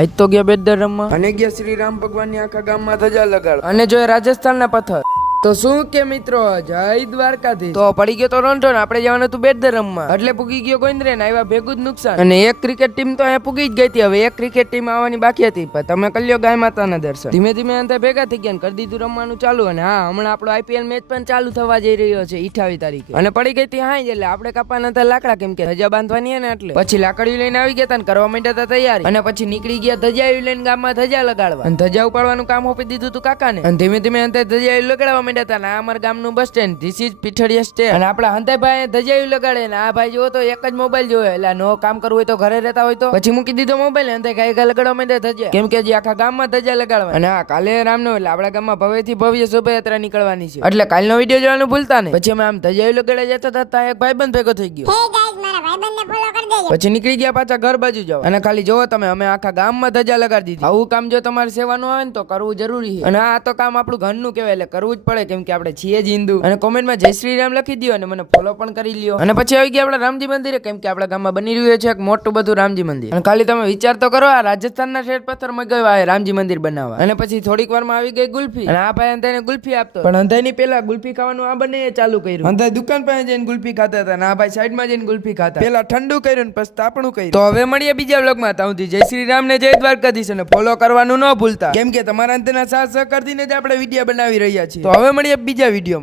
આજ તો ગયા બેદર રમવા અને ગયા શ્રી રામ ભગવાનની આખા ગામમાં ધજા લગાડ અને જો રાજસ્થાનના પથ્થર તો શું કે મિત્રો જય દ્વારકાધીશ તો પડી ગયો તો રોંઢો ને આપણે જવાનું હતું બેદર રમવા એટલે પૂગી ગયો ગોંદરે ને આવ્યા ભેગું જ નુકસાન અને એક ક્રિકેટ ટીમ તો અહીંયા પૂગી જ ગઈ હતી. હવે એક ક્રિકેટ ટીમ આવવાની બાકી હતી પણ તમે કર્યો ગાય માતાના દર્શન. ધીમે ધીમે અંતે ભેગા થઈ ગયા કરી દીધું રમવાનું ચાલુ. અને હા હમણાં આપણો આઈપીએલ મેચ પણ ચાલુ થવા જઈ રહ્યો છે 28 તારીખે અને પડી ગઈ હતી હા એટલે આપણે કાપાના હતા લાકડા કેમ કે ધજા બાંધવાની ને એટલે પછી લાકડીઓ લઈને આવી ગયા હતા કરવા માંડ્યા હતા તૈયારી અને પછી નીકળી ગયા ધજાઓ લઈને ગામમાં ધજા લગાડવા અને ધજા ઉપાડવાનું કામ આપી દીધું હતું કાકાને અને ધીમે ધીમે અંતે ધજાઓ લગાડવા અમારા ગામનું bus stand this is Pithadiya stand અને આપણા હંતાભાઈ ધજાયું લગાડે ને આ ભાઈ જો તો એક જ મોબાઈલ જોવે એટલે નો કામ કરવું હોય તો ઘરે રહેતા હોય તો પછી મૂકી દીધો મોબાઈલ અંતે ગાય લગાડવા માંડ્યા ધજા કેમ કે જે આખા ગામમાં ધજા લગાડવા અને હા કાલે રામનો એટલે આપણા ગામમાં ભવ્યથી ભવ્ય શોભાયાત્રા નીકળવાની છે એટલે કાલનો વિડીયો જોવાનું ભૂલતા નહીં. પછી અમે આમ ધજાયું લગાડે જતા હતા એક ભાઈબંધ ભેગો થઈ ગયો પછી નીકળી ગયા પાછા ઘર બાજુ જાવ અને ખાલી જોવો તમે અમે આખા ગામમાં ધજા લગાડી દીધી. આવું કામ જો તમારે સેવાનું આવે ને તો કરવું જરૂરી છે અને આ તો કામ આપણું ઘરનું કહેવાય એટલે કરવું જ પડે કેમ કે આપણે છીએ જ હિન્દુ. અને કોમેન્ટમાં જય શ્રી રામ લખી દો અને મને ફોલો પણ કરી લ્યો. અને પછી આવી ગયા આપણા રામજી મંદિરે કેમ કે આપણા ગામમાં બની રહ્યું છે એક મોટું બધું રામજી મંદિર અને ખાલી તમે વિચાર તો કરો આ રાજસ્થાનના શેર પથ્થરમાં ગયો આ રામજી મંદિર બનાવવા. અને પછી થોડીક વારમાં આવી ગઈ ગુલ્ફી અને આ ભાઈ અંધાઈને ગુલ્ફી આપતો પણ અંધાઈની પેલા ગુલ્ફી ખાવાનું આ બંને ચાલુ કર્યું. અંધાઈ દુકાન પાસે જઈને ગુલ્ફી ખાતા હતા અને આ ભાઈ સાઈડમાં જઈને ગુલ્ફી ખાતા. પેલા ઠંડુ કર્યું ને પછી તાપણું કર્યું. તો હવે મળીએ બીજા વ્લોગમાં. ત્યાં સુધી જય શ્રી રામ ને જય દ્વારકાધીશ અને ફોલો કરવાનું ન ભૂલતા કેમ કે તમારા અંતના સાથ સહકારથી જ આપણે વિડીયો બનાવી રહ્યા છીએ. તો હવે મળીએ બીજા વિડીયોમાં.